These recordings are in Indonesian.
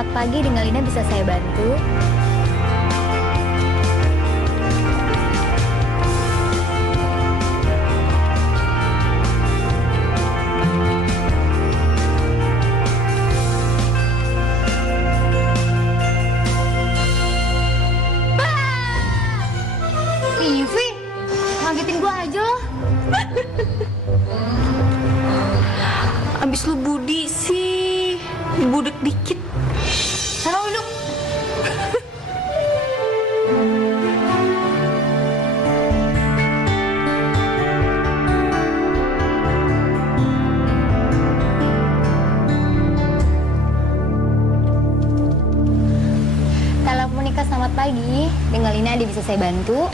selamat pagi. Dengan Lina bisa saya bantu? Livi, ngagetin gua aja loh. Abis lu Budi sih, budek dikit. Sana duduk. Teleponika, selamat pagi. Dengan Lina ada bisa saya bantu?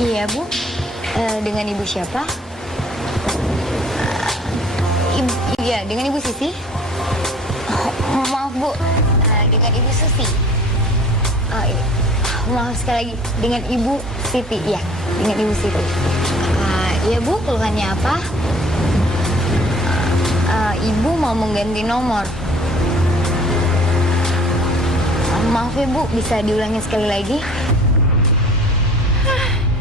Iya, Bu. Dengan Ibu siapa? Iya, dengan Ibu Sisi. Maaf, Bu. Dengan Ibu Susi. Iya. Maaf sekali lagi. Dengan Ibu Siti. Iya, dengan Ibu Siti. Iya, Bu. Keluhannya apa? Ibu mau mengganti nomor. Maaf ya, Bu. Bisa diulangi sekali lagi?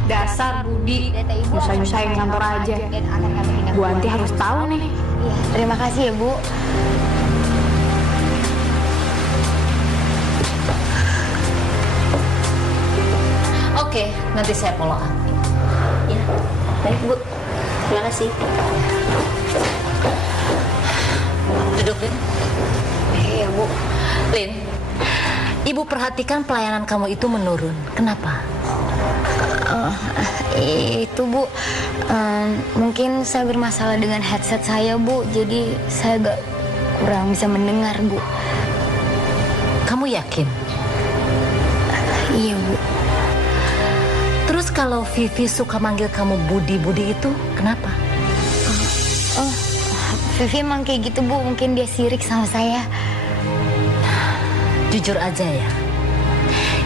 Dasar Budi, Data Ibu nyusah-nyusahin akan kantor saya aja. dan akan kami tindak Bu Anti lanjut. harus tahu nih. Iya, terima kasih ya, Bu. Oke, nanti saya follow up. Ya, baik Bu. Terima kasih. Duduk, Lin. Iya, Bu. Lin, Ibu perhatikan pelayanan kamu itu menurun. Kenapa? Itu, Bu. Mungkin saya bermasalah dengan headset saya, Bu. Jadi saya agak kurang bisa mendengar, Bu. Kamu yakin? Iya, Bu. Terus kalau Vivi suka manggil kamu Budi-Budi itu, kenapa? Oh, Vivi emang kayak gitu, Bu. Mungkin dia sirik sama saya. Jujur aja ya,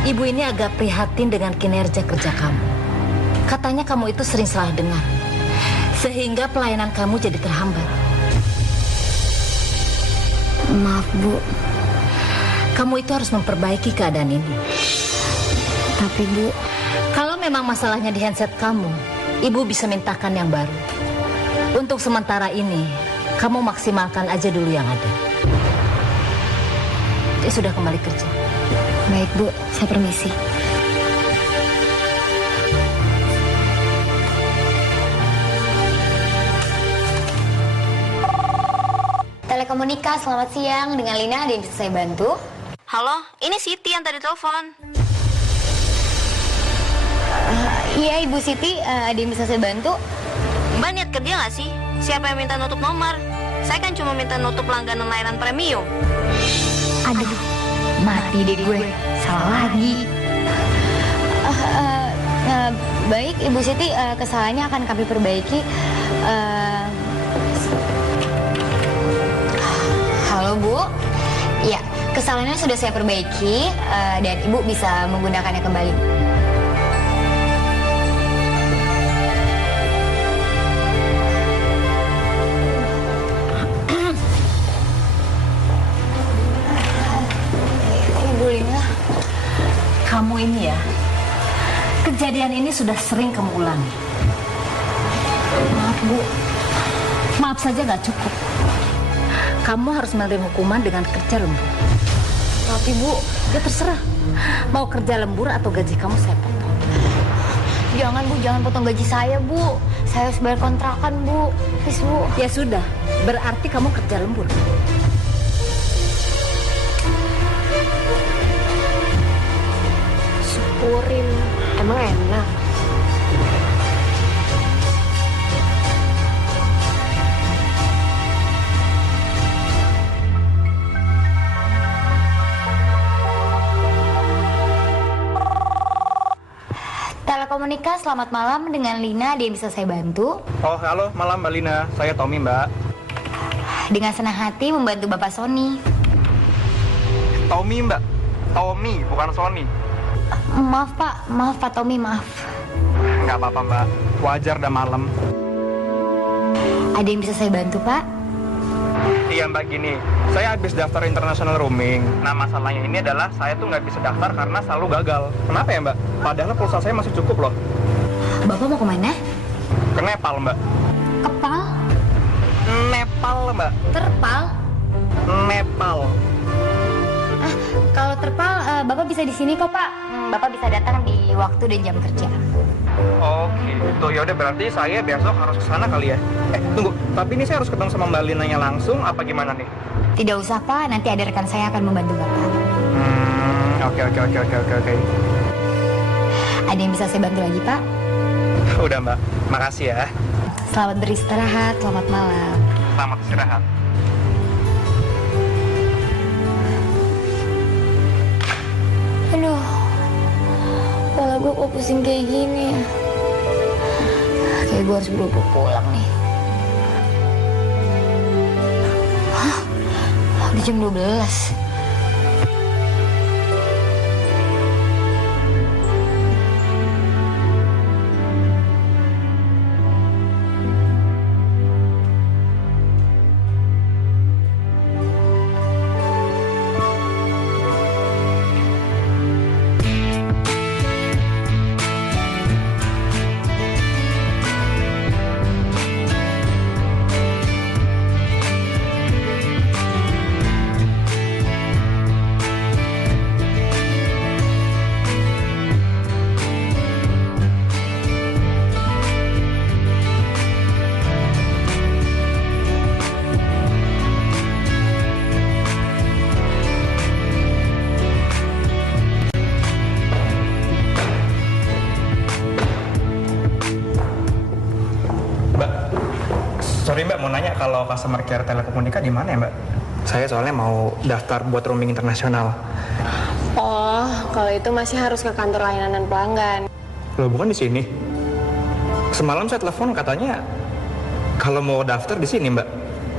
Ibu ini agak prihatin dengan kinerja kerja kamu. Katanya kamu itu sering salah dengar, sehingga pelayanan kamu jadi terhambat. Maaf, Bu. Kamu itu harus memperbaiki keadaan ini. Tapi, Bu, Kalau memang masalahnya di handset kamu, Ibu bisa mintakan yang baru. Untuk sementara ini, kamu maksimalkan aja dulu yang ada. Dia sudah kembali kerja. baik, Bu. Saya permisi. Telekomunika, selamat siang. Dengan Lina, ada yang bisa saya bantu? Halo, ini Siti yang tadi telepon. Iya, Ibu Siti, ada yang bisa saya bantu? Mbak niat kerja nggak sih? Siapa yang minta nutup nomor? Saya kan cuma minta nutup langganan layanan premium. Aduh, mati deh gue. Salah lagi. Baik, Ibu Siti, kesalahannya akan kami perbaiki. Halo, Bu. Ya, kesalahannya sudah saya perbaiki dan Ibu bisa menggunakannya kembali. Ibu Lina. Kamu ini ya, kejadian ini sudah sering kamu ulangi. Maaf, Bu. Maaf saja gak cukup. Kamu harus menerima hukuman dengan kerja lembur. Tapi, Bu, Ya terserah. Mau kerja lembur atau gaji kamu saya potong. jangan, Bu. Jangan potong gaji saya, Bu. Saya harus bayar kontrakan, Bu. Please, Bu. Ya sudah, berarti kamu kerja lembur. Syukurin, emang enak. Telekomunika, selamat malam. Dengan Lina, ada yang bisa saya bantu? Oh, halo, malam Mbak Lina. Saya Tommy, Mbak. Dengan senang hati membantu Bapak Sony. Tommy, Mbak. Tommy, bukan Sony. Maaf, Pak. Maaf, Pak Tommy, maaf. Nggak apa-apa, Mbak. Wajar udah malam. Ada yang bisa saya bantu, Pak? Iya, Iya Mbak, gini, saya habis daftar international roaming. Nah masalahnya ini adalah saya tuh nggak bisa daftar karena selalu gagal. Kenapa ya Mbak? Padahal pulsa saya masih cukup loh. Bapak mau kemana? Ke Nepal Mbak. Kepal? Nepal Mbak. Terpal? Nepal. Kalau terpal, Bapak bisa di sini kok Pak. Bapak bisa datang di waktu dan jam kerja. Oh gitu, ya udah berarti saya besok harus ke sana kali ya. Tunggu, tapi ini saya harus ketemu sama Mbak Linanya langsung apa gimana nih? Tidak usah Pak, nanti ada rekan saya akan membantu Bapak. Oke. Ada yang bisa saya bantu lagi Pak? Udah Mbak, makasih ya. Selamat beristirahat, selamat malam. Selamat istirahat. Aduh, kepala gue kok pusing kayak gini ya. Kayak gue harus buru-buru pulang nih. Hah? Udah jam 12. Sorry Mbak, mau nanya kalau customer care Telekomunika di mana ya Mbak? Saya soalnya mau daftar buat roaming internasional. Oh, kalau itu masih harus ke kantor layanan pelanggan. Loh, bukan di sini. Semalam saya telepon katanya kalau mau daftar di sini Mbak.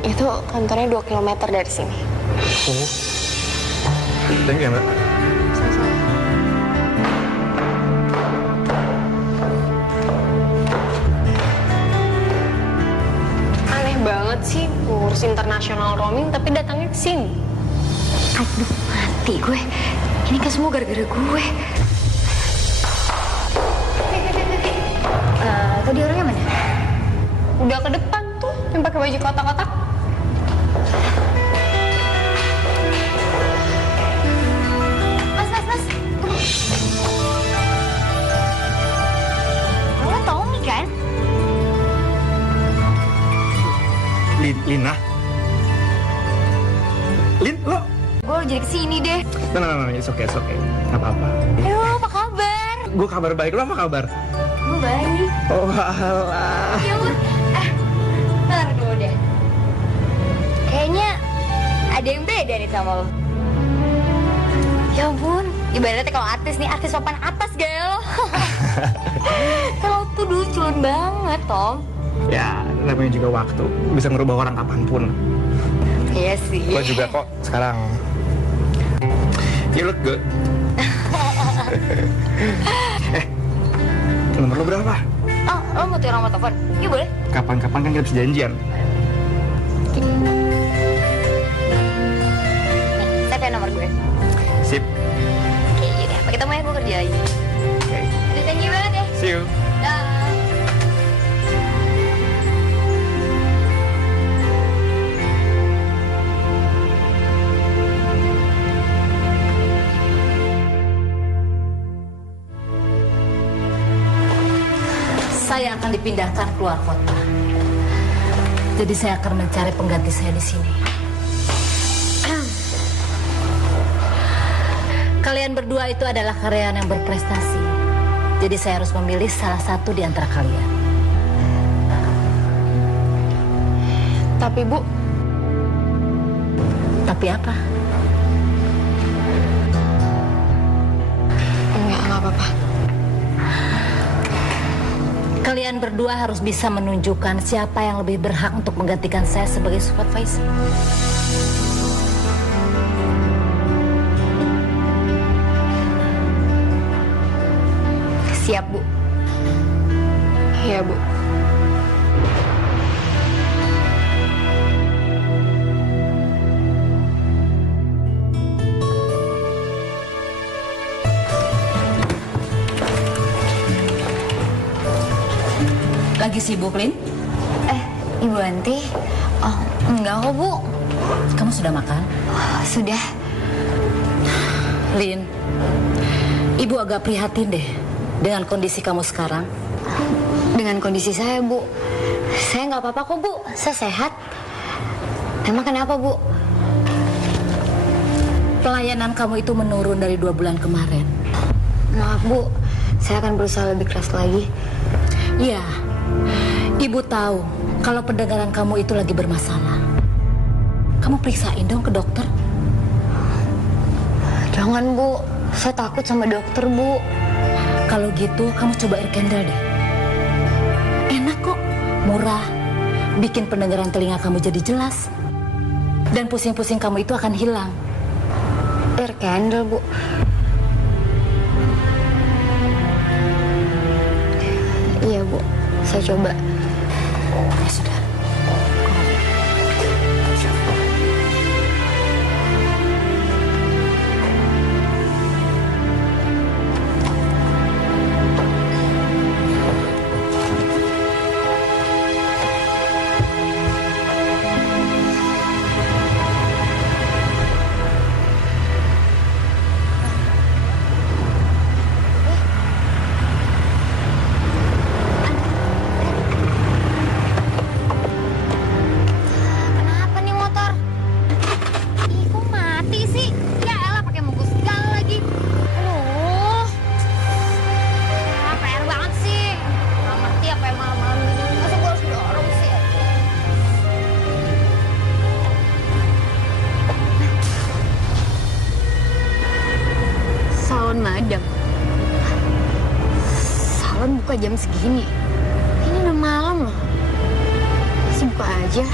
Itu kantornya 2 km dari sini. Oh. Thank you ya Mbak. Aneh banget sih, ngurus international roaming tapi datangnya ke sini. Aduh, mati gue. Ini kan semua gara-gara gue. Tadi orangnya mana? Udah ke depan tuh, yang pakai baju kotak-kotak. Mas. Lo Tommy kan? Lina? Lin, lo? Gue jadi kesini deh. No, it's okay. Nggak apa-apa. Ayo, apa kabar? Gue kabar baik, lo apa kabar? Gue baik. Oh alah. Ya udah. Ntar dulu deh. Kayaknya ada yang beda nih sama lo. Ya ampun, ibaratnya kalau artis nih, artis papan atas gaya lo. Kalau tuh dulu culun banget, Tom. Ya, namanya juga waktu. Bisa ngerubah orang kapanpun. Iya sih. Lo juga kok sekarang. You look good. Nomor lo berapa? Oh, lo mau tuh nomor telepon? Iya boleh. Kapan-kapan kan kita bisa janjian. Nih, saya pengen nomor gue. Sip. Oke, yaudah. Apa ketemu ya, gue kerja lagi. Oke. Udah, thank you banget ya. See you. Dah. Saya akan dipindahkan keluar kota. Jadi saya akan mencari pengganti saya di sini. Kalian berdua itu adalah karyawan yang berprestasi. Jadi saya harus memilih salah satu di antara kalian. Tapi Bu, Tapi apa? enggak apa-apa. Kalian berdua harus bisa menunjukkan siapa yang lebih berhak untuk menggantikan saya sebagai supervisor. Siap, Bu. Iya, Bu. Lagi sibuk, Lin? Ibu Anti? Oh, enggak kok, Bu. Kamu sudah makan? Sudah. Lin, Ibu agak prihatin deh dengan kondisi kamu sekarang. Dengan kondisi saya, Bu. Saya nggak apa-apa kok, Bu. Saya sehat. Emang kenapa, Bu? Pelayanan kamu itu menurun dari 2 bulan kemarin. Maaf, Bu. Saya akan berusaha lebih keras lagi. Iya, Ibu tahu kalau pendengaran kamu itu lagi bermasalah. Kamu periksain dong ke dokter. Jangan, Bu. Saya takut sama dokter, Bu. Kalau gitu, kamu coba air candle deh. Enak kok, murah. Bikin pendengaran telinga kamu jadi jelas. Dan pusing-pusing kamu itu akan hilang. Air candle, Bu. Iya, Bu. Saya coba. Ya sudah. Kenapa nih motor? Ih, kok mati sih? Ya elah, pakai mogok segala lagi. Aduh. PR banget sih. Nggak ngerti apa yang malam-malam gini. Masa gue harus dorong sih? Salon madam. Salon buka jam segini. Ini udah malam loh. Masih buka aja.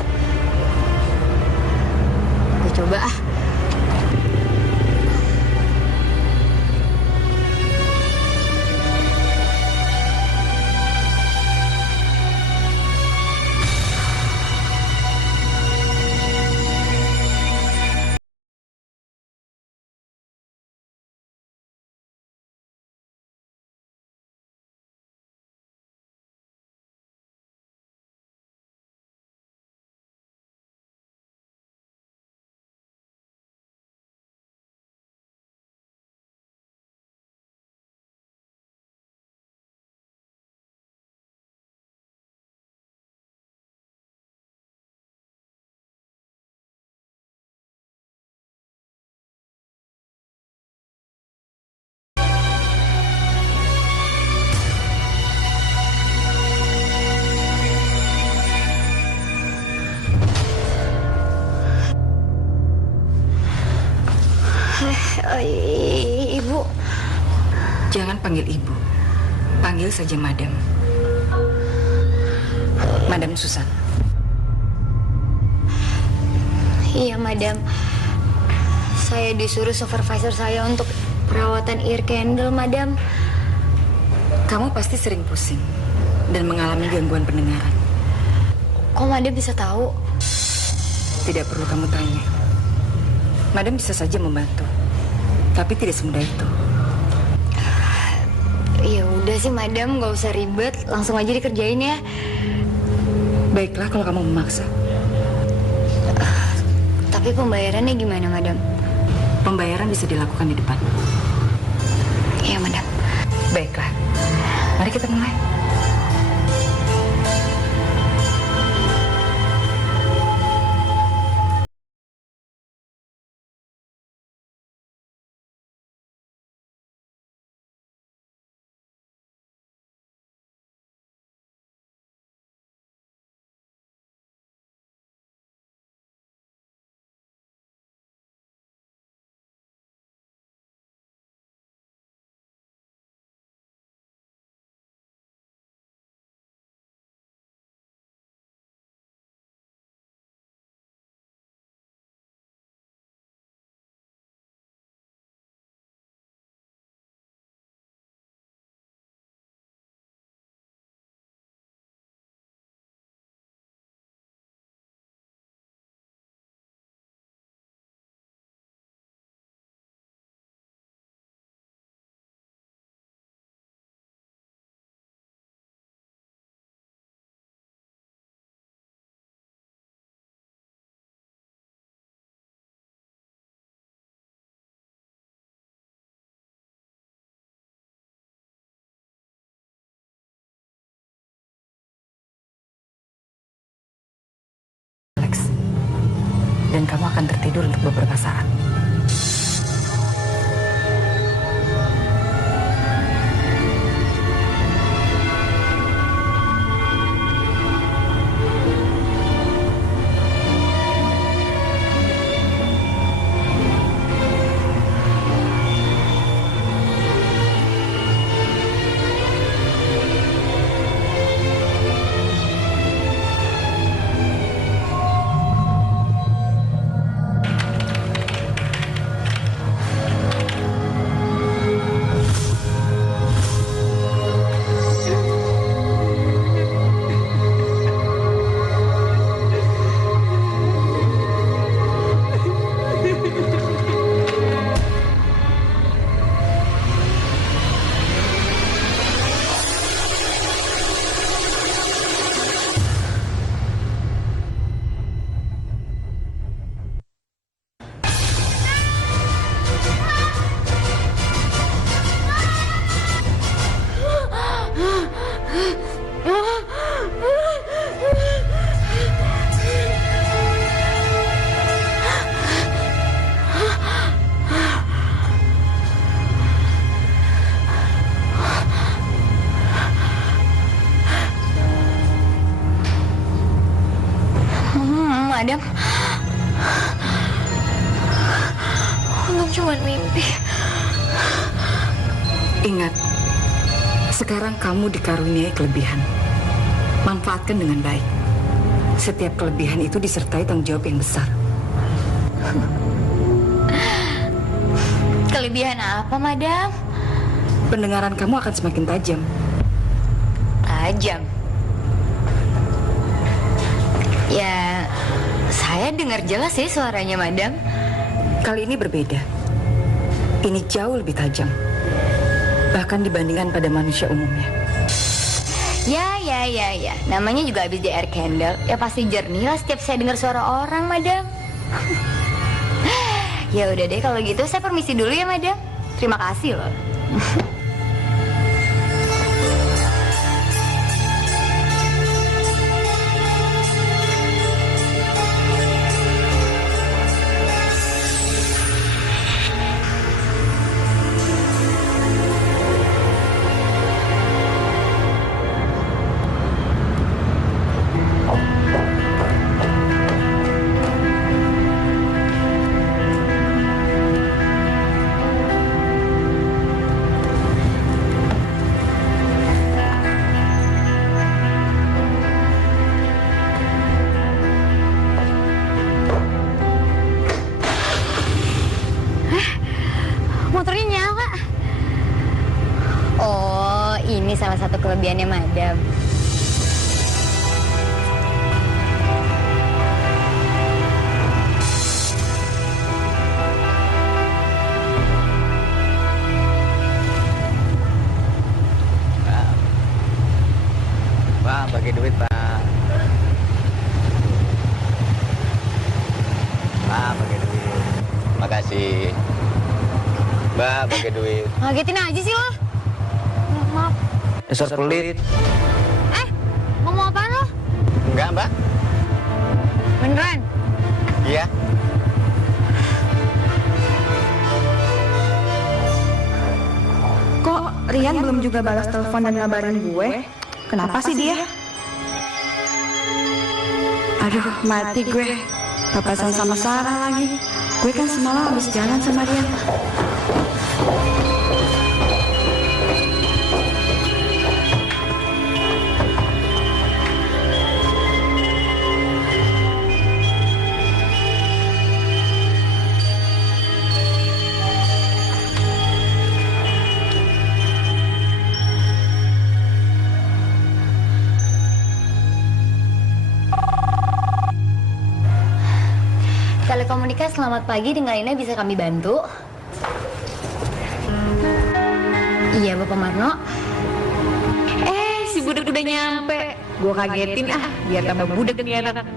Gue coba ah. Ibu. Jangan panggil ibu. Panggil saja madam. Madam Susan. Iya, madam. Saya disuruh supervisor saya untuk perawatan ear candle, madam. Kamu pasti sering pusing dan mengalami gangguan pendengaran. Kok madam bisa tahu? Tidak perlu kamu tanya. Madam bisa saja membantu. Tapi tidak semudah itu. Ya udah sih, madam, nggak usah ribet. Langsung aja dikerjain ya. Baiklah kalau kamu memaksa. Tapi pembayarannya gimana, madam? Pembayaran bisa dilakukan di depan. Iya, madam. Baiklah. Mari kita mulai. dan kamu akan tertidur untuk beberapa saat. Madam. Untung cuma mimpi. Ingat, sekarang kamu dikaruniai kelebihan. Manfaatkan dengan baik. Setiap kelebihan itu disertai tanggung jawab yang besar. Kelebihan apa, Madam? Pendengaran kamu akan semakin tajam. Tajam. Ya, saya dengar jelas sih suaranya, Madam. Kali ini berbeda. Ini jauh lebih tajam. Bahkan dibandingkan pada manusia umumnya. Ya. Namanya juga habis di air candle. Ya pasti jernih lah setiap saya dengar suara orang, Madam. Ya udah deh kalau gitu saya permisi dulu ya, Madam. Terima kasih loh. Motornya nyala. Oh, ini salah satu kelebihannya Madam. Pak, bagi duit, Pak. Pak, bagi duit. Makasih. Mbak, bagi duit. Ngagetin aja sih lo. Maaf. Dasar pelit. Ngomong apaan lo? Enggak, Mbak? Beneran? Iya. Kok Rian belum juga balas telepon dan ngabarin gue? Kenapa sih dia? Aduh, mati gue. Papasan sama Sarah lagi. Gue kan semalam habis jalan sama Rian. Telekomunikasi, selamat pagi. Dengan ini bisa kami bantu? Iya, Bapak Marno. Si budak udah nyampe. Gue kagetin biar tambah budak nih anak.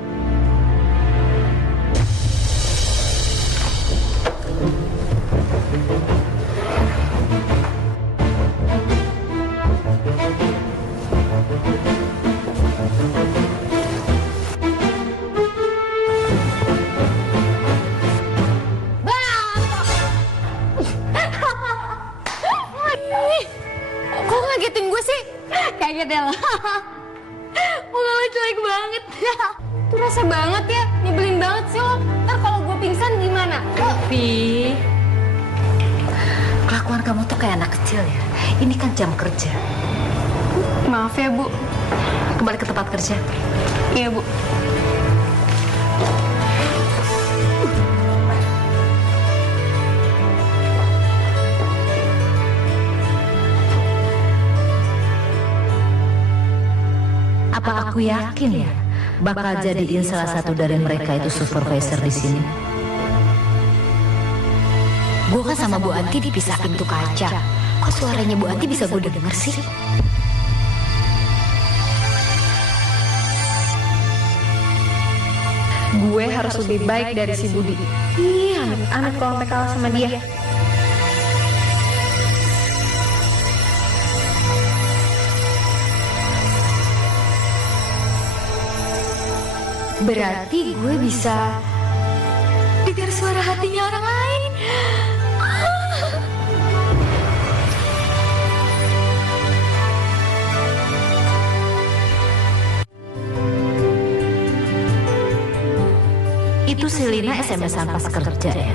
Kaget ya lo. Muka lo jelek banget. Tuh rasa banget ya, nyebelin banget sih lo. Ntar kalau gue pingsan gimana? Vi, kelakuan kamu tuh kayak anak kecil ya. Ini kan jam kerja. Maaf ya, Bu. Kembali ke tempat kerja. Iya, Bu. Apa aku yakin ya bakal jadiin salah satu dari mereka itu supervisor di sini? Gue kan sama Bu Anti dipisah pintu kaca. Kok suaranya Bu Anti bisa gue denger sih? Gue harus lebih baik dari si Budi. Iya, amit-amit kalau sampai kalah sama dia. Berarti gue bisa dengar suara hatinya orang lain. Itu si Lina SMS-an pas kerja ya?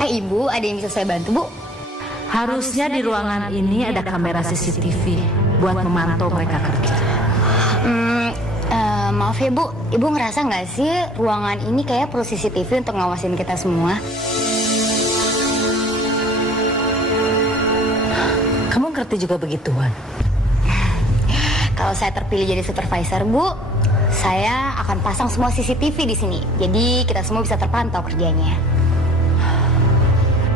Ibu, ada yang bisa saya bantu, Bu? Harusnya di ruangan ini ada kamera CCTV buat memantau mereka kerja. Maaf ya Bu, Ibu ngerasa nggak sih ruangan ini kayak perlu CCTV untuk ngawasin kita semua? Kamu ngerti juga begituan? Kalau saya terpilih jadi supervisor, Bu, saya akan pasang semua CCTV di sini. Jadi kita semua bisa terpantau kerjanya.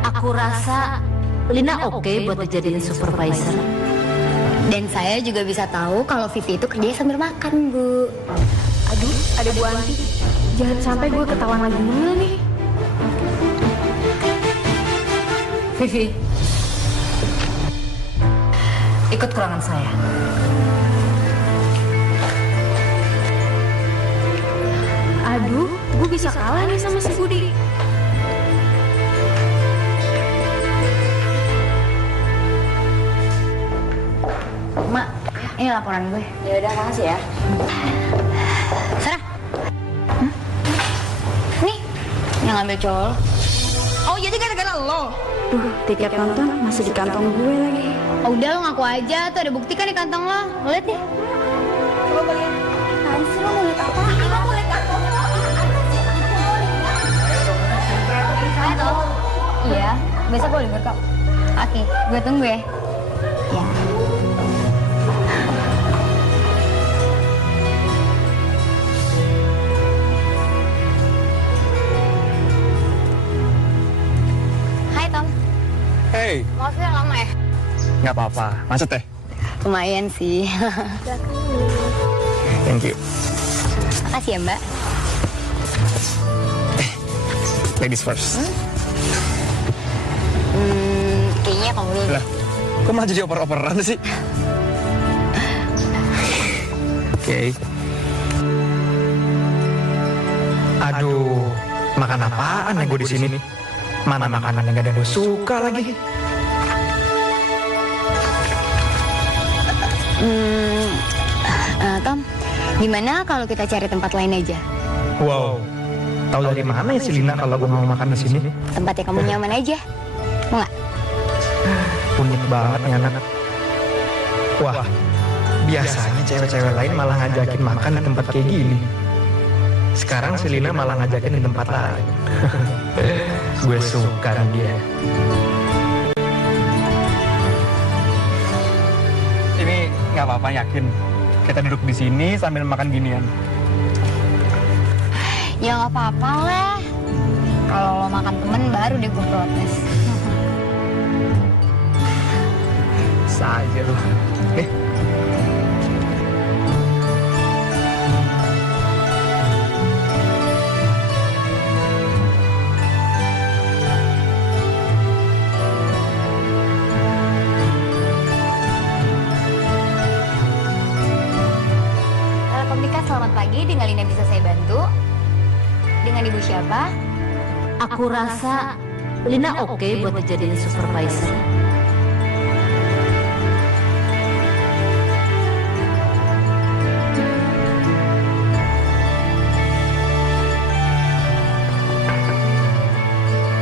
Aku rasa Lina oke buat dijadiin supervisor. Dan saya juga bisa tahu kalau Vivi itu kerjanya sambil makan, Bu. Aduh, ada Bu Anti. Jangan sampai gue ketahuan lagi ngemil nih. Vivi, ikut ke ruangan saya. Aduh, gue bisa kalah nih sama si Budi. Mak, ini laporan gue. Ya udah, makasih ya. Sarah. Nih, yang ngambil cowok. Oh, jadi gara-gara lo? Duh, tiket nonton masih di kantong gue lagi. Oh, udah lo ngaku aja, tuh ada bukti kan di kantong lo. Lo liat deh. Coba lihat. Apaan sih lo mau liat apa? Lo mau liat kantong lo? Ayo. Iya, besok gue libur kok. Oke, gue tunggu ya. Ya. Hai Tom, Hey, maaf ya lama ya? nggak apa-apa. Macet ya? Lumayan sih. Thank you. Makasih ya Mbak. Ladies first. Kayaknya kamu dulu. Lah, kok malah jadi oper-operan sih? Oke. Aduh, makan apaan ya gue di sini? Mana makanan yang gak ada gue suka lagi? Tom, gimana kalau kita cari tempat lain aja? Wow, tahu dari mana ya si Lina kalau gue mau makan di sini? Tempat yang kamu nyaman aja. Mau nggak? Unik banget nih anak. Wah, biasanya cewek-cewek lain malah ngajakin makan di tempat kayak gini. Sekarang si Lina malah ngajakin di tempat lain. Gue suka nih dia. Ini nggak apa-apa, yakin. Kita duduk di sini sambil makan ginian. Ya nggak apa-apa lah. Kalau lo makan temen baru deh gue protes. Saja loh. Komika, selamat pagi. Dengan Lina bisa saya bantu? Dengan ibu siapa? Aku rasa Lina oke buat dijadiin supervisor.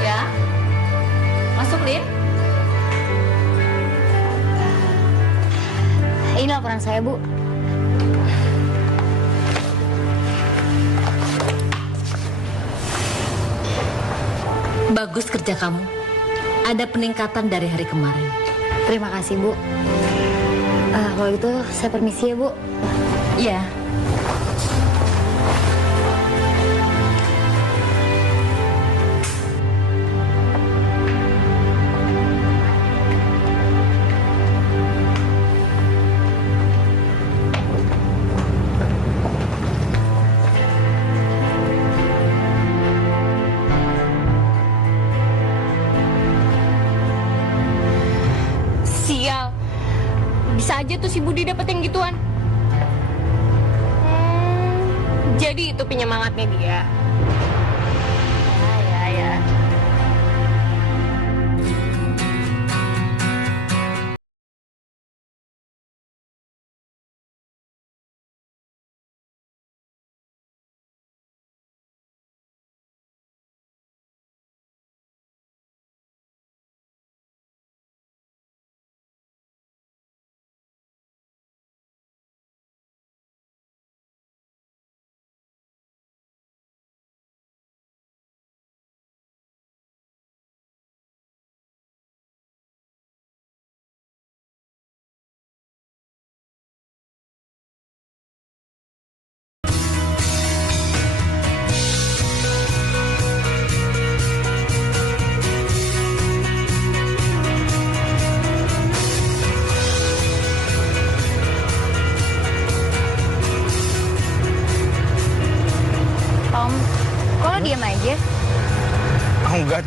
Ya, masuk Lin. Ini laporan saya, Bu. Bagus kerja kamu. Ada peningkatan dari hari kemarin. Terima kasih, Bu. Kalau gitu, saya permisi ya, Bu. Iya. Sial. Bisa aja tuh si Budi dapet yang gituan. Jadi itu penyemangatnya dia. Ya. Tom, kok lo diam aja? Oh, enggak,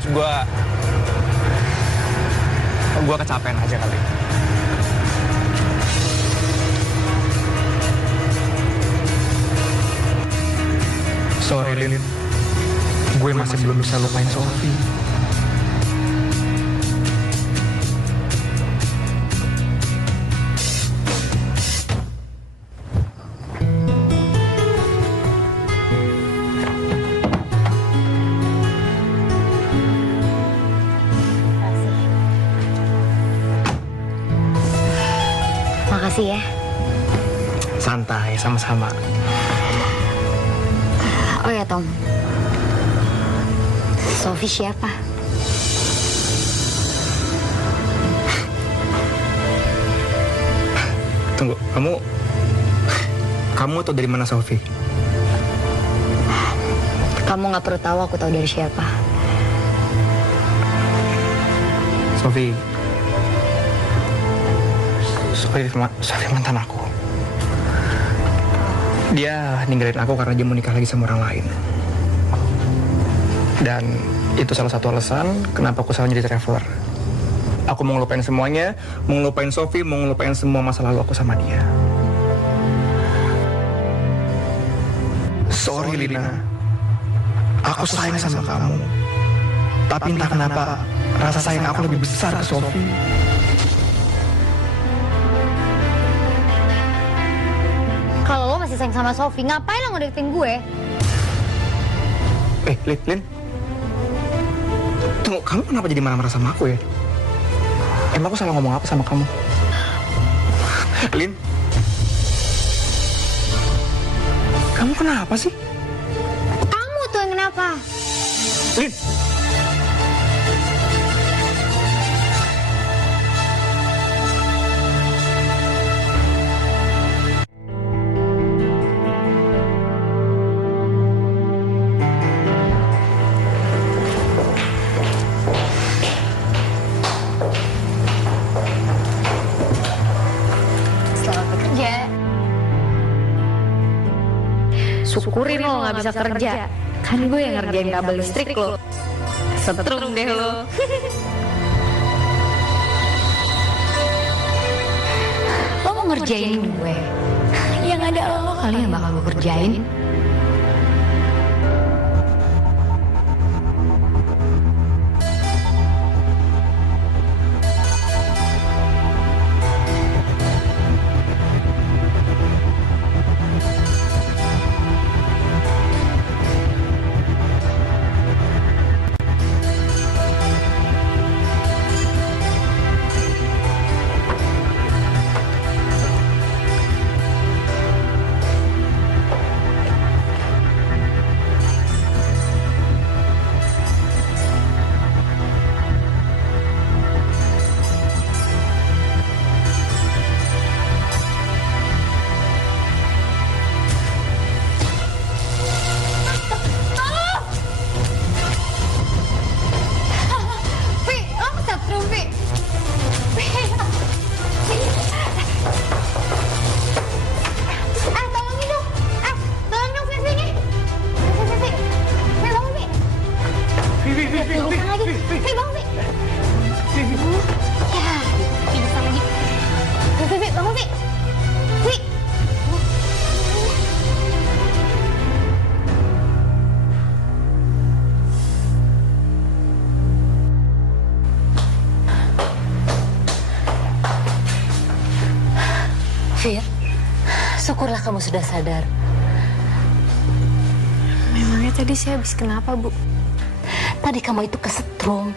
gua kecapean aja kali. Sorry, Lin. Gue masih belum bisa lupain Sophie. Makasih ya. Santai, sama-sama. Oh ya, Tom. Sophie siapa? Tunggu, kamu tahu dari mana Sophie? Kamu nggak perlu tahu, aku tahu dari siapa. Sophie mantan aku. Dia ninggalin aku karena dia mau nikah lagi sama orang lain. Dan itu salah satu alasan kenapa aku selalu jadi traveler. Aku mau ngelupain semuanya, mau ngelupain Sophie, mau ngelupain semua masa lalu aku sama dia. Sorry, Lina. Aku sayang sama kamu. Tapi entah kenapa rasa sayang aku lebih besar ke Sophie. Kalau lo masih sayang sama Sophie, ngapain lo ngedeketin gue? Lin. Tunggu, kamu kenapa jadi marah-marah sama aku ya? Emang aku salah ngomong apa sama kamu? Lin? Kamu kenapa sih? Kamu tuh yang kenapa? Lin! Syukurin lo nggak bisa kerja. Kan gue yang ngerjain kabel listrik lo. Setrum deh lo. Lo mau ngerjain gue? Yang ada lo kali yang bakal gue kerjain. Pingsan lagi. Vi, bangun, Vi. Ya, pingsan lagi. Vi, bangun, Vi. Vi. Fir, syukurlah kamu sudah sadar. Memangnya tadi saya habis kenapa, Bu? Tadi kamu itu kesetrum.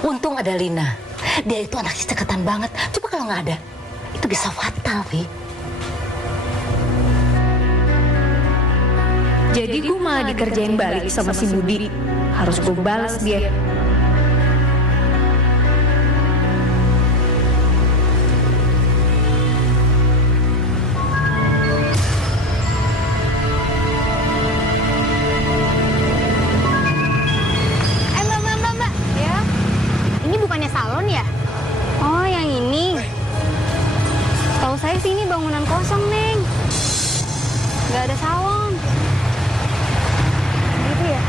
Untung ada Lina. Dia itu anaknya cekatan banget. Coba kalau nggak ada, itu bisa fatal, Vi. Jadi gue malah dikerjain balik sama si Budi. Harus gue balas dia. Mbak. Ya? Ini bukannya salon ya? Oh, yang ini. Tahu saya sih ini bangunan kosong, Neng. Nggak ada salon. Gitu ya?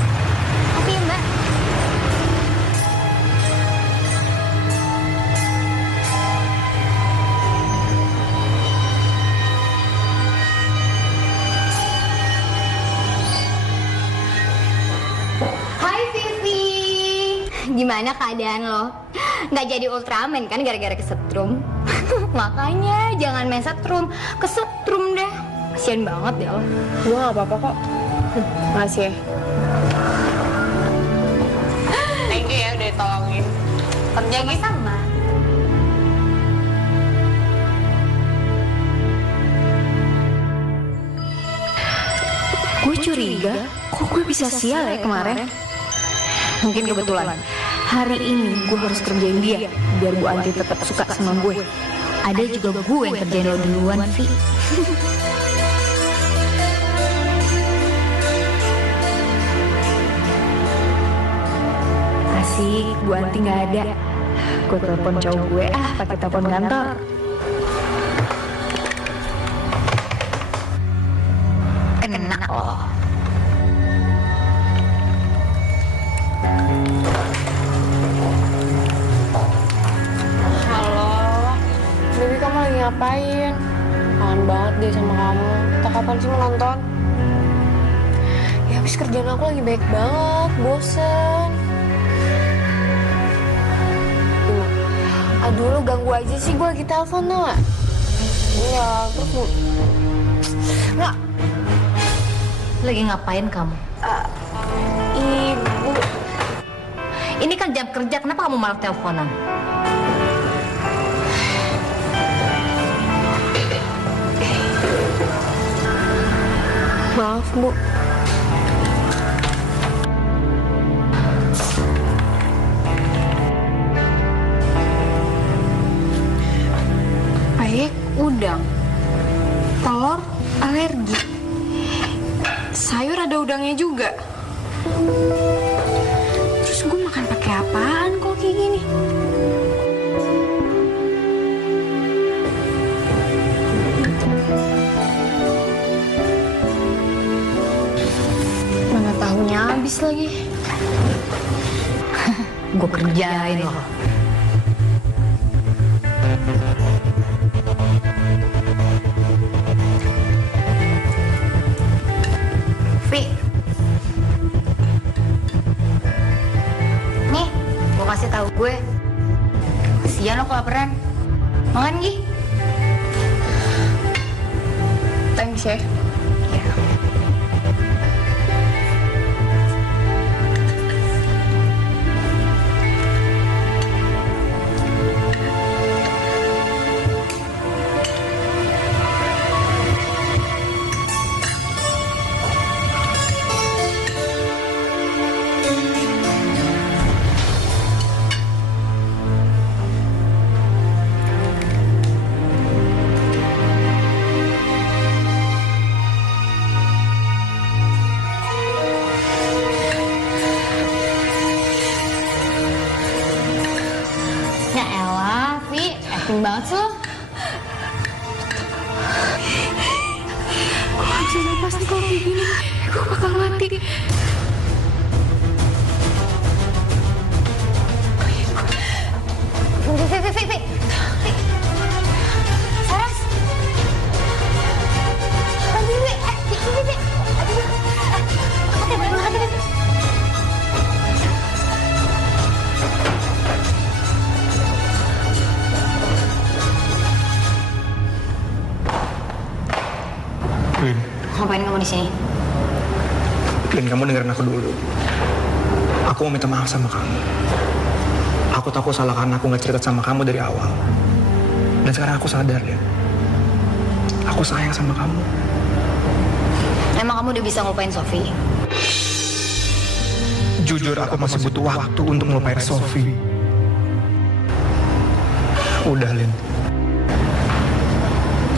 Oke, Mbak. Hai, Vivi. Gimana keadaan lo? Nggak jadi Ultraman kan gara-gara kesetrum? Makanya jangan main setrum, kesetrum deh. Kasian banget ya lo. Gue gak apa-apa kok. Makasih ya. Thank you ya udah tolongin. Kerja gitu. Sama. Gue curiga, kok gue bisa sial ya kemarin? Mungkin kebetulan. Hari ini gue harus kerjain dia, biar Bu Anti tetap suka sama gue. Ada juga gue yang kerjain lo duluan, Vi. Asik, Bu Anti gak ada. Gue telepon cowok gue, pakai telepon kantor. Kena lo. Halo. Baby kamu lagi ngapain? Kangen banget deh sama kamu. Tak kapan sih mau nonton? Ya habis kerjaan aku lagi baik banget, bosen. Aduh lu ganggu aja sih, gue lagi telepon tau gak? Iya, terus bu. Nggak. Lagi ngapain kamu? Ibu. Ini kan jam kerja, kenapa kamu malah teleponan? Maaf bu. Payek udang, telur alergi, sayur ada udangnya juga. Terus gue makan pakai apaan kok kayak gini? Mana tahunya habis lagi. Gue kerjain loh. Vi. Nih, gue kasih tahu gue. Kasian lo kelaparan. Makan, Gi. Thanks ya. Ya elah, Vi. Acting banget sih lo. Gue gak bisa lepas nih kalau kayak gini. Gue bakal mati. di sini? Lin, kamu dengerin aku dulu. Aku mau minta maaf sama kamu. Aku tahu aku salah karena aku nggak cerita sama kamu dari awal. Dan sekarang aku sadar, Lin. Aku sayang sama kamu. Emang kamu udah bisa ngelupain Sofi? Jujur, aku masih butuh waktu untuk ngelupain Sofi. Udah, Lin.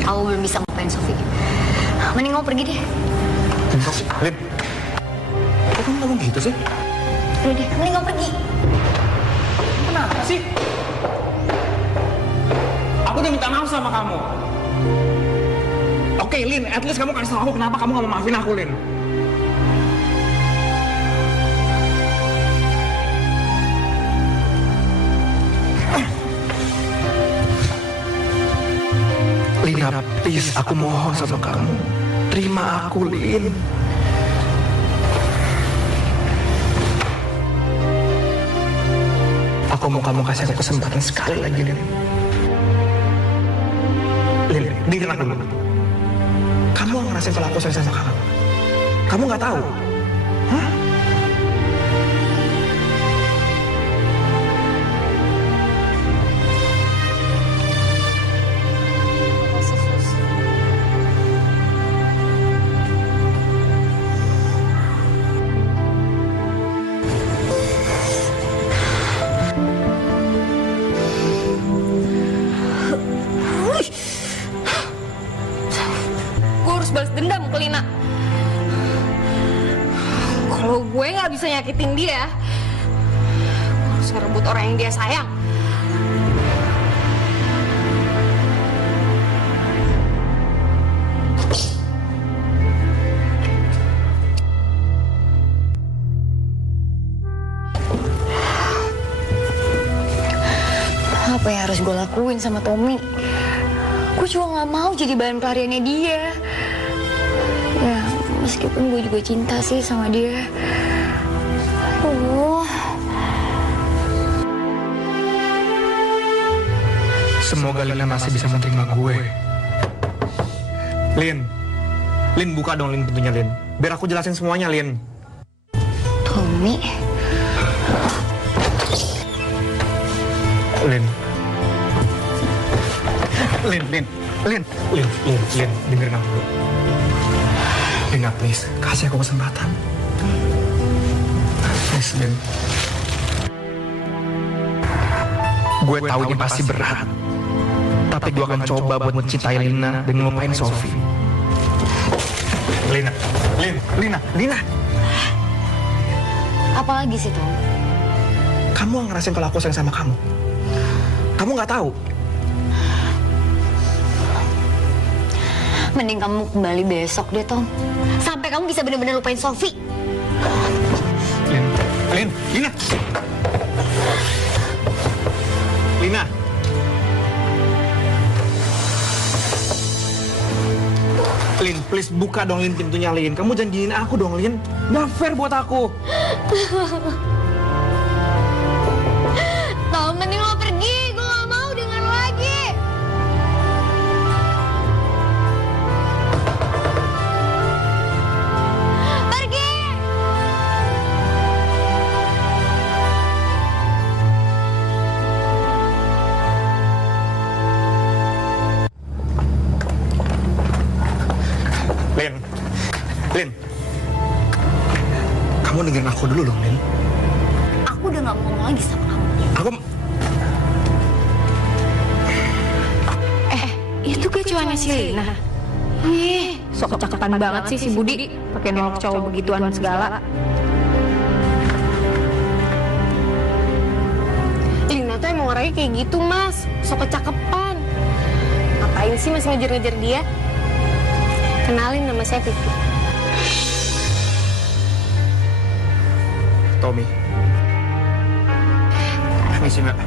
Kamu belum bisa ngelupain Sofi. Mending kamu pergi deh. Lin, kok kamu ngomong gitu sih? Udah deh, mending kamu pergi. Kenapa sih? Aku udah minta maaf sama kamu. Oke, Lin, at least kamu kasih tahu aku kenapa kamu gak mau maafin aku, Lin. Lina, please, aku mohon sama kamu. Terima aku, Lin. Aku mau kamu kasih aku kesempatan sekali lagi, Lin. Lin, dengerin aku dulu. Kamu gak ngerasain kalau aku sayang sama kamu. Kamu gak tahu. Hah? Balas dendam ke Lina. Kalau gue nggak bisa nyakitin dia, gue harus ngerebut orang yang dia sayang. Apa yang harus gue lakuin sama Tommy? Gue juga gak mau jadi bahan pelariannya dia. Ya, meskipun gue juga cinta sih sama dia. Semoga Lina masih bisa menerima gue. Lin, buka dong Lin pintunya, Lin. Biar aku jelasin semuanya, Lin. Tommy? Lin, dengerin aku dulu. Lina, please, kasih aku kesempatan. Please, Lin. Gue tahu ini pasti berat. Tapi gue akan coba buat mencintai Lina dan ngelupain Sofi. Lina. Apalagi sih, Tom? Kamu ngerasain kalau aku sayang sama kamu. Kamu nggak tahu. Mending kamu kembali besok deh, Tom. Sampai kamu bisa benar-benar lupain Sofi. Lina. Lin, please buka dong Lin pintunya, Lin. Kamu janjiin aku dong, Lin. Nggak fair buat aku. Tom, mending lo pergi. Gue gak mau dengar lo lagi. Pergi! Lin. Kamu dengerin aku dulu dong, Lin. Aku udah gak mau ngomong lagi sama kamu. Itu kecuannya si Lina. Ih, sok kecakepan banget sih si Budi. Pakai nolak cowok begituan segala. Lina tuh emang orangnya kayak gitu, Mas. Sok kecakepan. Ngapain sih masih ngejar-ngejar dia? Kenalin, nama saya Vivi. Tommy. Permisi, Mbak.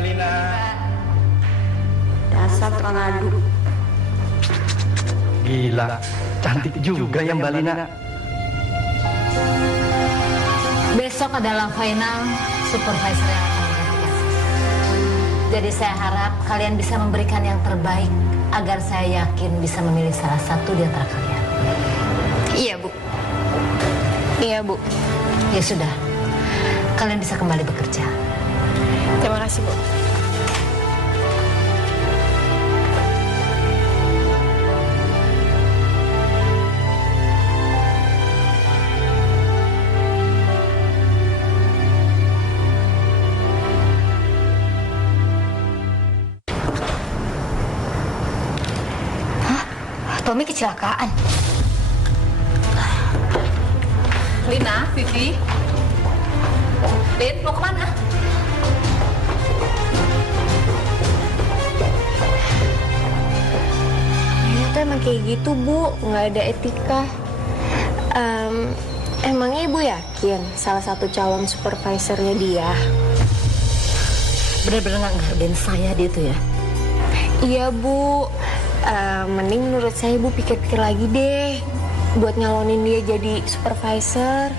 Mbak Lina. Dasar tukang adu. Gila, cantik juga ya Mbak Lina. Besok adalah final supervisor yang akan menggantikan. Jadi saya harap kalian bisa memberikan yang terbaik agar saya yakin bisa memilih salah satu di antara kalian. Iya, Bu. Iya, Bu. Ya sudah, kalian bisa kembali bekerja. Terima kasih, Bu. Tommy kecelakaan. Lina, Vivi. Lin, mau kemana? Ternyata emang kayak gitu, Bu. Nggak ada etika. Emangnya Ibu yakin salah satu calon supervisornya dia? Benar-benar nggak ngehargain saya dia tuh ya? Iya, Bu. Mending menurut saya Ibu pikir-pikir lagi deh buat nyalonin dia jadi supervisor.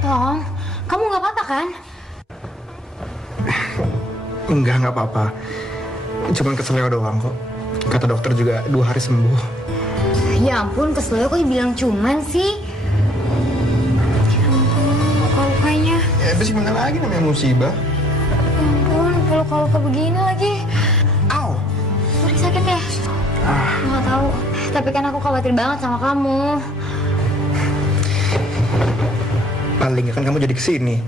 Tom, kamu nggak apa-apa kan? Enggak apa-apa. Cuman keselio doang kok. Kata dokter juga 2 hari sembuh. Ya ampun, kesel kok bilang cuman sih. Ya ampun, luka-lukanya. Ya habis gimana lagi namanya musibah. Ya ampun, luka-luka begini lagi. Au. Sorry, sakit ya? Nggak tahu. Tapi kan aku khawatir banget sama kamu. Paling kan kamu jadi kesini.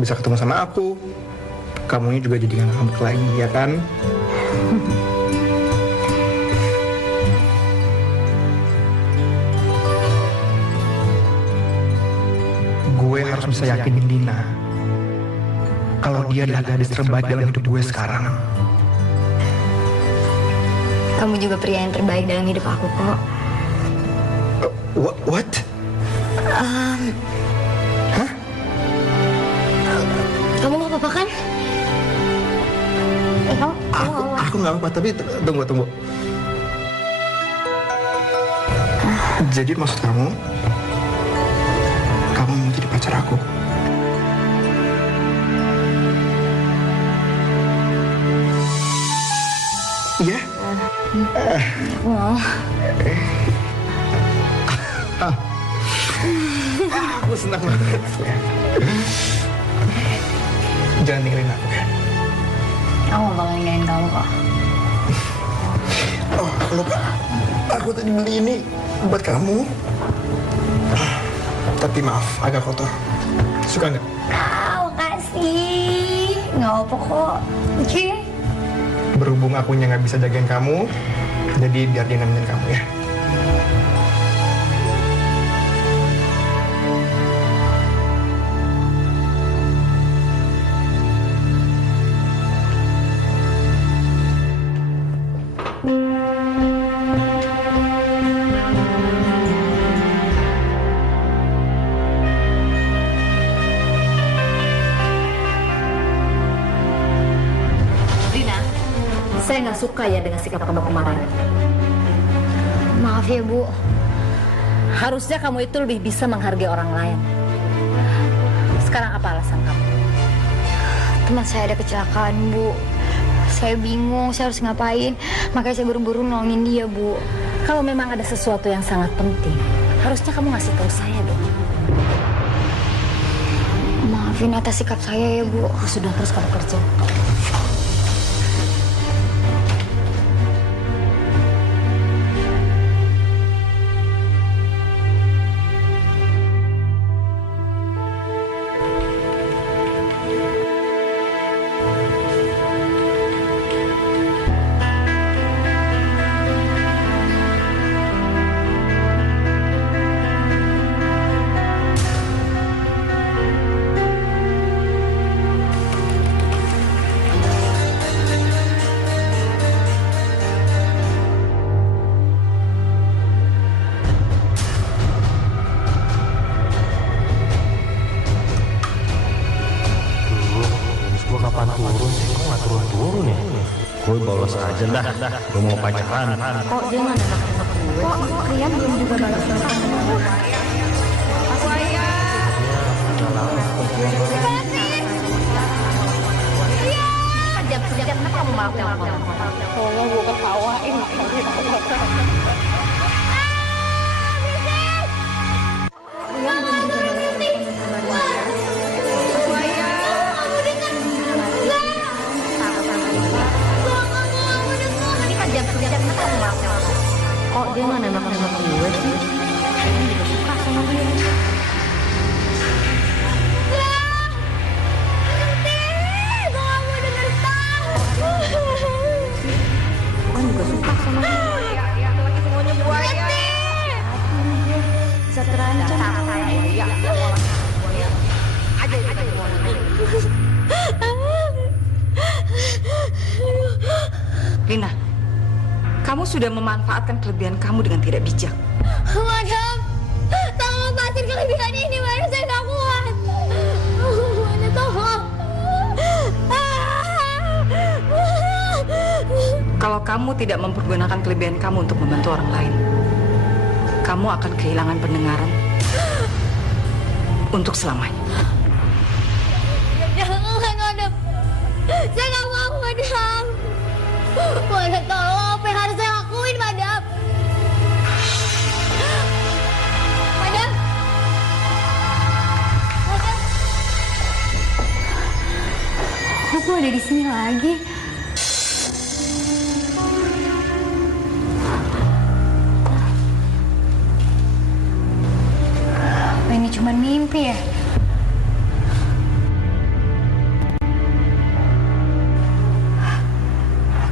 Bisa ketemu sama aku. Kamunya juga jadi nggak ngambek lagi, ya kan? Gue harus bisa yakinin Dina kalau dia adalah gadis terbaik dalam hidup gue sekarang. Kamu juga pria yang terbaik dalam hidup aku kok. What? Hah? Kamu nggak apa-apa kan? Aku nggak apa-apa, tapi tunggu. Jadi maksud kamu mau jadi pacar aku? Iya? Wow. Aku senang banget. Jangan tinggalin aku ya. Aku nggak bakal ninggalin kamu kok. Oh, aku lupa. Aku tadi beli ini buat kamu. Tapi maaf, agak kotor. Suka nggak? Makasih. Nggak apa kok. Oke. Berhubung akunya nggak bisa jagain kamu, jadi biar dia nemenin kamu ya. Saya nggak suka ya dengan sikap kamu kemarin. Maaf ya, Bu. Harusnya kamu itu lebih bisa menghargai orang lain. Sekarang apa alasan kamu? Teman saya ada kecelakaan, Bu. Saya bingung, saya harus ngapain. Makanya saya buru-buru nolongin dia, Bu. Kalau memang ada sesuatu yang sangat penting, harusnya kamu ngasih tahu saya dong. Maafin atas sikap saya ya, Bu. Sudah, terus kamu kerja. bolos aja dah. Gue mau pacaran. Kok dia nggak nembak-nembak gue? Kok Rian belum juga balas surat? Sejam kenapa kamu malah telepon? Soalnya gue ketawain Kok dia nggak nembak-nembak gue sih? Gue juga suka sama dia. Gue juga suka sama dia. Semuanya buaya. Bisa terancam. Lina, kamu sudah memanfaatkan kelebihan kamu dengan tidak bijak. Madam, tolong lepasin kelebihan ini, madam. Saya nggak kuat. Madam, tolong. Kalau kamu tidak mempergunakan kelebihan kamu untuk membantu orang lain, kamu akan kehilangan pendengaran untuk selamanya. Jangan, madam. Saya nggak mau, madam. Madam, tolong. Apa yang harus saya lakuin, madam? Madam. Madam. Kok gue ada di sini lagi? Apa ini cuma mimpi ya?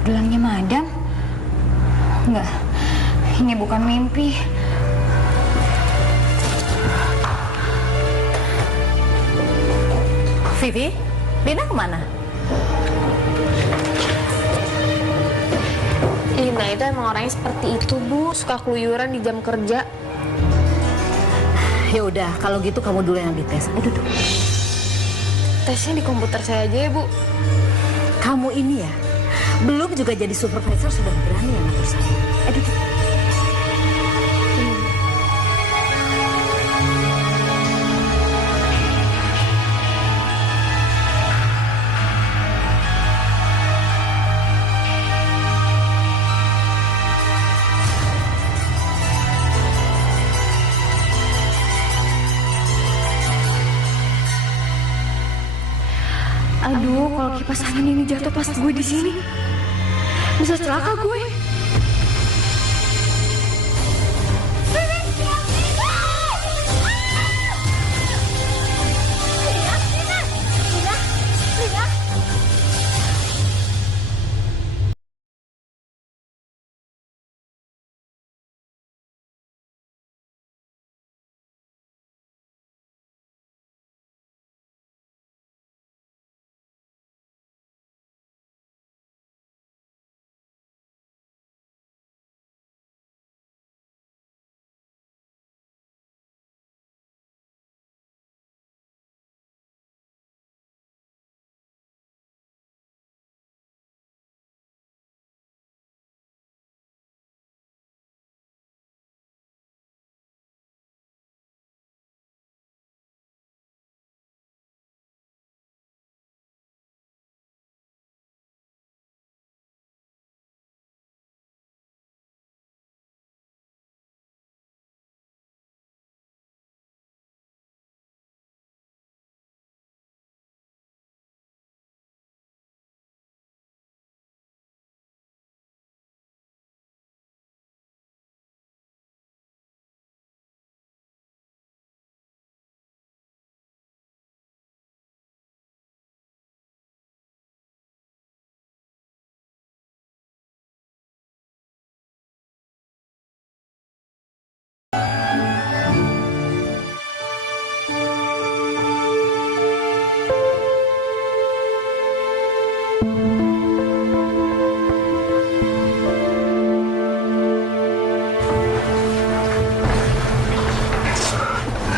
Gelangnya madam? Enggak, ini bukan mimpi. Vivi, Lina kemana? Lina itu emang orangnya seperti itu, Bu. Suka keluyuran di jam kerja. Ya udah, kalau gitu kamu dulu yang dites. Ayo duduk. Tesnya di komputer saya aja ya, Bu. Kamu ini ya, belum juga jadi supervisor sudah berani yang ngatur saya. Ayo duduk. Aduh, kalau kipas angin ini jatuh pas gue di sini, bisa celaka gue.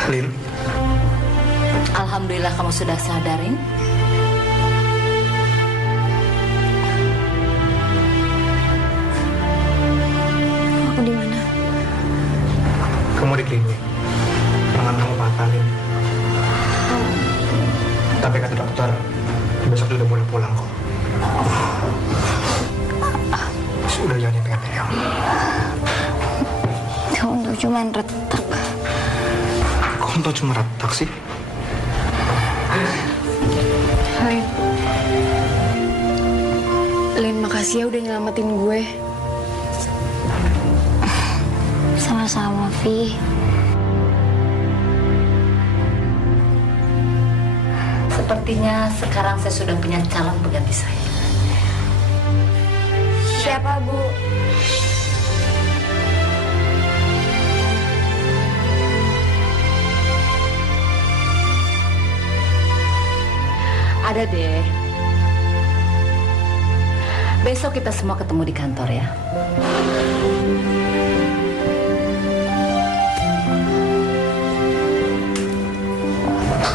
Lin, Alhamdulillah kamu sudah sadarin. di klinik. Tangan kamu patah-Lin. Tapi kata dokter, besok udah boleh pulang kok. Sudah jangan pegang-pegang. Kamu tuh cuma retak. Kok tuh cuma retak sih? Lin, makasih ya udah nyelamatin gue. Sama-sama, Vi. Sepertinya sekarang saya sudah punya calon pengganti saya. Siapa, Bu? Ada deh. Besok kita semua ketemu di kantor ya.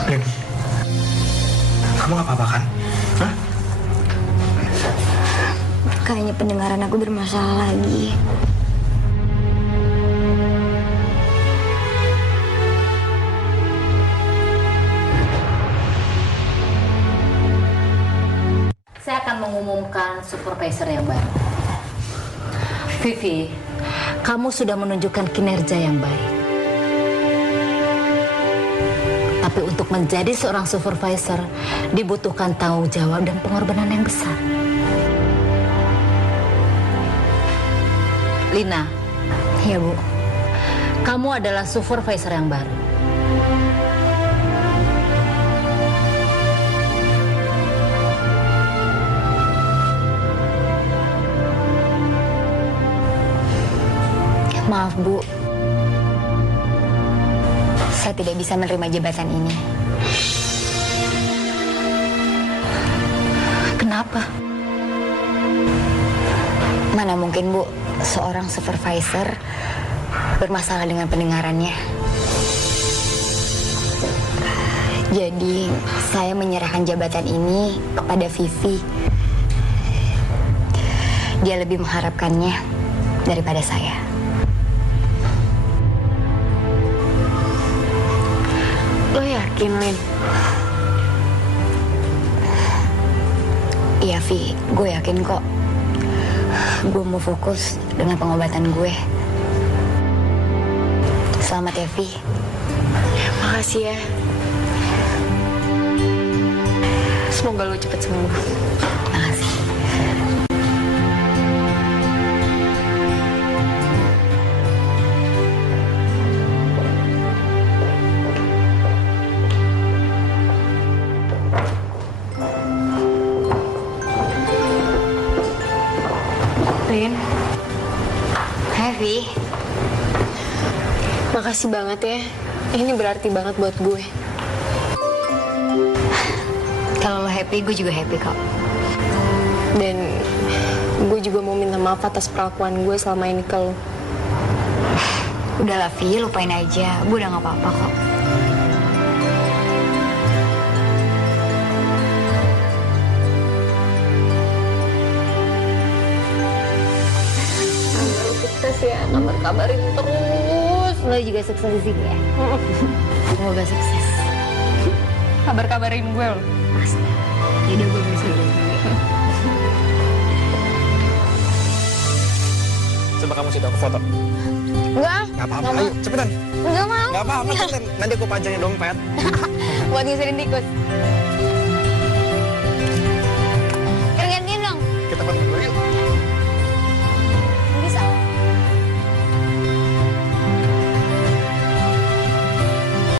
Lin, kamu gak apa-apa kan? Hah? Kayaknya pendengaran aku bermasalah lagi. Saya akan mengumumkan supervisor yang baru. Vivi, kamu sudah menunjukkan kinerja yang baik. Tapi untuk menjadi seorang supervisor, dibutuhkan tanggung jawab dan pengorbanan yang besar. Lina. Ya, Bu. Kamu adalah supervisor yang baru. Maaf, Bu. Saya tidak bisa menerima jabatan ini. Kenapa? Mana mungkin, Bu, seorang supervisor bermasalah dengan pendengarannya. Jadi, saya menyerahkan jabatan ini kepada Vivi. Dia lebih mengharapkannya daripada saya. Lo yakin, Lin? Iya, Vi. Gue yakin kok. Gue mau fokus dengan pengobatan gue. Selamat ya, Vi. Makasih ya. Semoga lo cepet sembuh. Makasih. Lin, Hai, Vi. makasih banget ya. Ini berarti banget buat gue. Kalau lo happy, gue juga happy kok. Dan gue juga mau minta maaf atas perlakuan gue selama ini ke lo. Udahlah, Vi. Lupain aja. Gue udah gak apa-apa kok. Sukses ya, kabar-kabarin terus. Lo juga sukses di sini ya. Semoga sukses. Kabar-kabarin gue lo. Pasti. Jadi gue bisa Coba kamu situ aku foto. Enggak. Gak apa-apa, ayo cepetan. Enggak mau. Gak apa-apa, cepetan. Nanti aku pajangin dompet. Buat ngisirin tikus.